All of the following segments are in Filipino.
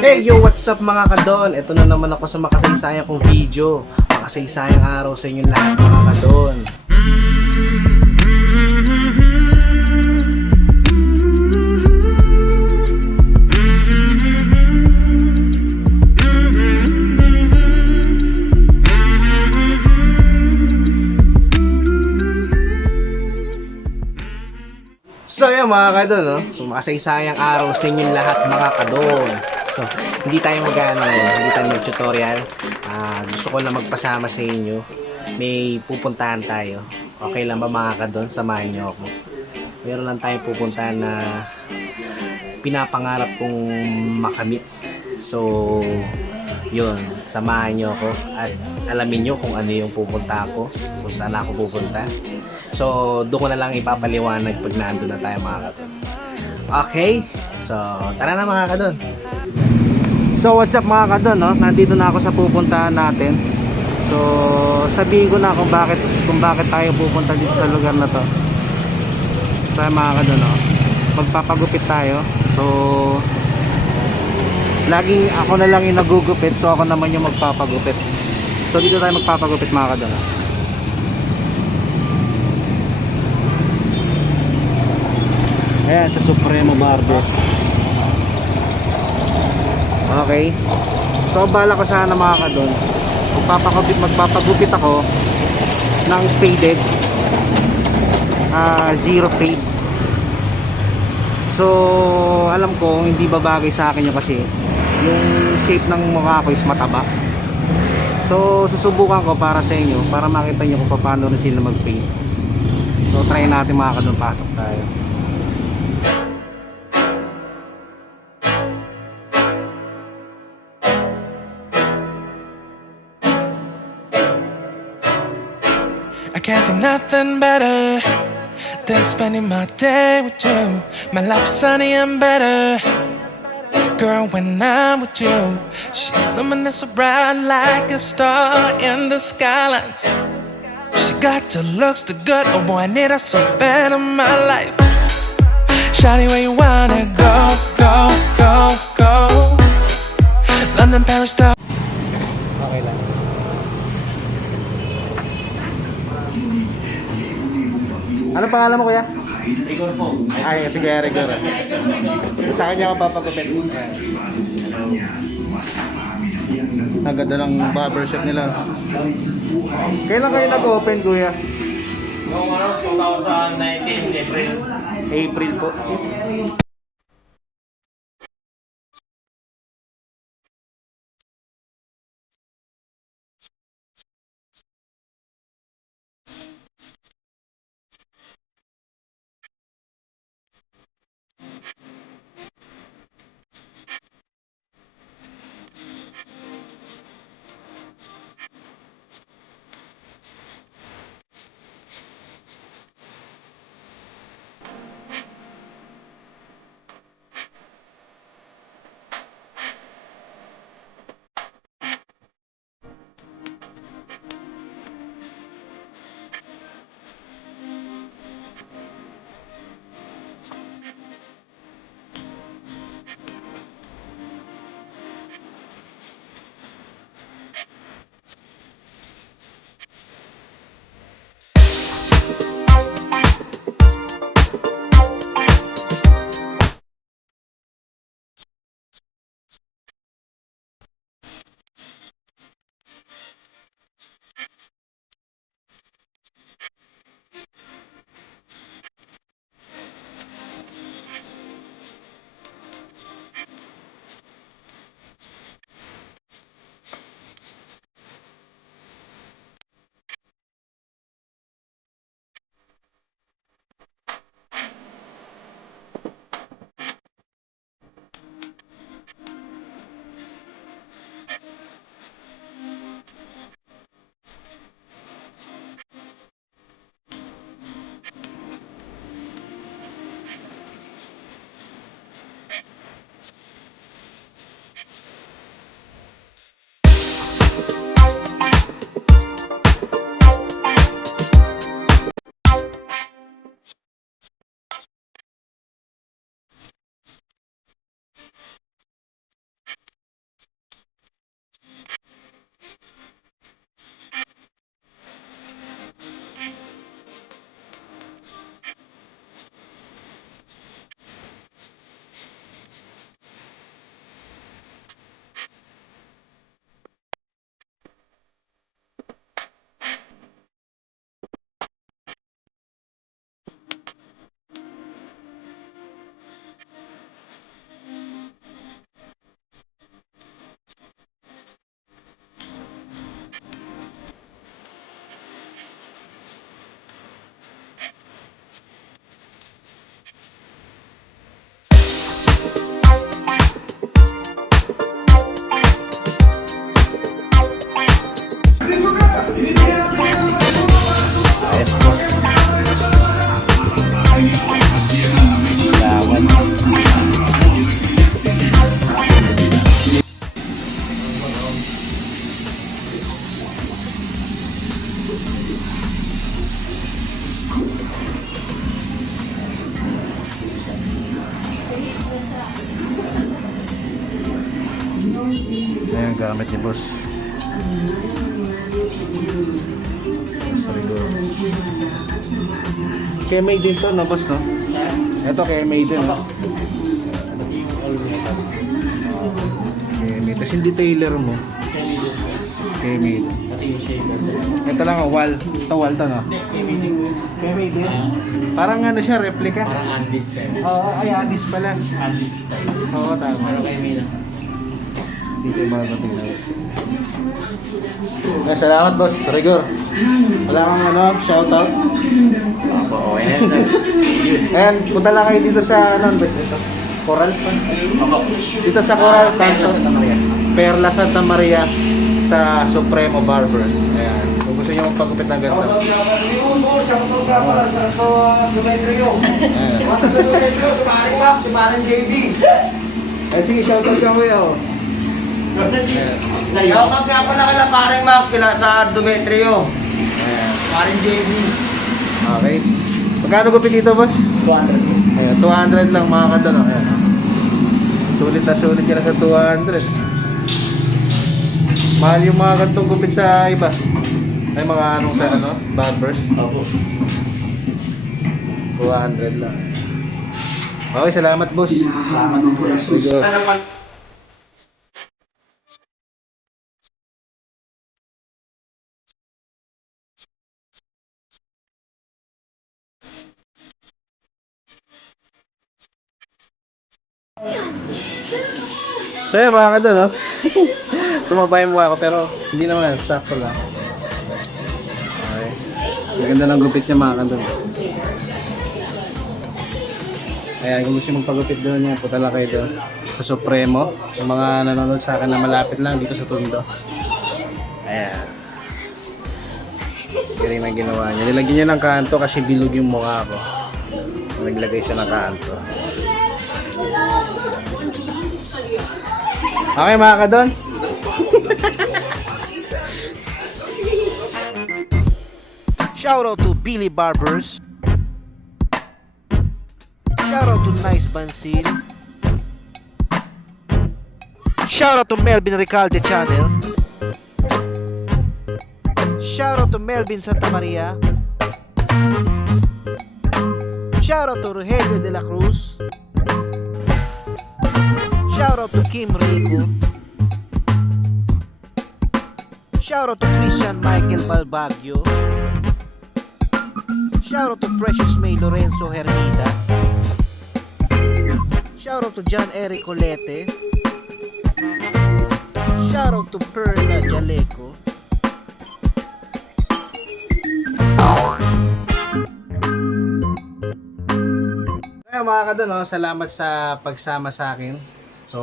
Hey yo, what's up mga kadon? Ito na naman ako sa makasaysayang kong video. Makasaysayang araw sa inyong lahat mga kadon. So yan mga kadon, no? So makasaysayang araw sa inyong lahat mga kadon. So hindi tayo hindi tayo mag-tutorial. Gusto ko lang magpasama sa inyo. May pupuntahan tayo. Okay lang ba mga kadon? Samahan niyo ako. Meron lang tayong pupuntahan na pinapangarap kong makamit. So yun, samahan niyo ako at alamin niyo kung ano yung pupunta ako, kung saan ako pupunta. So, doon ko na lang ipapaliwanag pag naandun na tayo mga kadon. Okay? So, tara na mga kadon. So, what's up mga kadon, no? Nandito na ako sa pupuntahan natin. So, sabihin ko na kung bakit tayo pupunta dito sa lugar na to. So, mga kadon, no? Magpapagupit tayo. So, laging ako na lang yung nagugupit. So, ako naman yung magpapagupit. So, dito tayo magpapagupit mga kadon, no? Ayan, sa Supremo Barbers. Okay. So, bala ko sana mga kadon, magpapagupit ako ng faded, zero fade. So, alam ko hindi babagay sa akin yun kasi yung shape ng mukha ko is mataba. So, susubukan ko para sa inyo, para makita nyo kung paano rin sila mag-fade. So, try natin mga kadon, pasok tayo. I can't think nothing better than spending my day with you. My life is sunny and better, girl, when I'm with you. She illuminates so bright like a star in the skylines. She got the looks, the good, oh boy, I need her so bad in my life. Shawty, where you wanna go, go, go, go? London, Paris, Tokyo. Okay lang. Ano pangalan mo kuya? Rigor po. Ay, sige, Rigor. Sa kanya ako papagupit. Ang ganda ng barbershop nila. Kailan kayo nag-open kuya? Noong 2019 April. April po. Ayan, gamit ni boss. Kaya may din to, no boss, no? Ito kaya may din, no? Kaya may. Tapos yung detailer mo. Kaya may din. Pati yung shaver. Ito lang, wall. Ito wall to, no? Kaya may din. Parang ano siya, replica. Parang Andis style. Oo, ay, Adis pala. Andis style. Oo, tama. Pero kay Mina. Dito yung mga tingnan. Salamat boss, Rigor. Wala kang ano, shoutout. Oo, yan. Ayan, punta lang kayo dito sa ano, best ito. Coral pa. Dito sa Coral, Canto. Perla Santa Maria sa Supremo Barbers. Ayan. Kung gusto nyo magpagupit ng ganito. Eh sige, shoutout ka kuya. Oh. Shoutout nga pala kala paring Max kila sa Dumetrio. Paring JB. Okay. Magkano gupit dito, boss? 200. Ayan, 200 lang mga kadon. Ayan. Sulit na sulit yan sa 200. Mahal yung mga gantong gupit sa iba. Ay mga anong sa ano, barbers. Opo. 200 lang. Okay, salamat boss. Salamat po. Sige. Ano naman? So yun mga kadon, no? Tumabay mo ako pero hindi naman, sakto lang. Okay. Maganda ng gupit niya mga kadon. Ayan, kung gusto mong pagupit doon yan, punta lang kayo doon sa Supremo. Yung mga nanonood sa akin na malapit lang dito sa Tondo. Ayan. Galing na ginawa niya. Nilagyan niya ng kanto kasi bilog yung mukha ko. Naglagay siya ng kanto. Okay mga kadon. Shout out to Billy Barbers. Shout out to Nice Bansil. Shout out to Melvin Recalde Channel. Shout out to Melvin Santa Maria. Shout out to Rogelio de la Cruz. Shout out to Kim Rico. Shout out to Christian Michael Balbagio. Shout out to Precious May Lorenzo Hermida. Shout out to John Eric Colete. Shout out to Perla Jaleco. Ngayon mga kadon, no, salamat sa pagsama sa akin. So,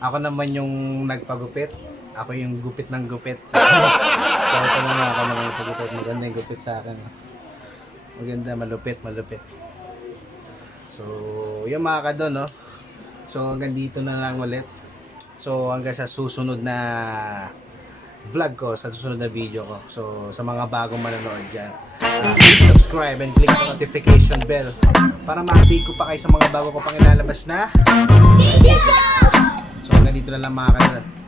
ako naman yung nagpagupit. Ako yung gupit ng gupit. So, ito naman ako naman yung pagupit. Maganda yung gupit sa akin. No? Maganda, malupit, malupit. So, yung mga kadon, no? So, hanggang dito na lang ulit. So, hanggang sa susunod na vlog ko, sa susunod na video ko. So, sa mga bagong manonood dyan, please subscribe and click the notification bell para ma-update ko pa kayo sa mga bago ko pang ilalabas na. So, hanggang dito na lang mga kadon.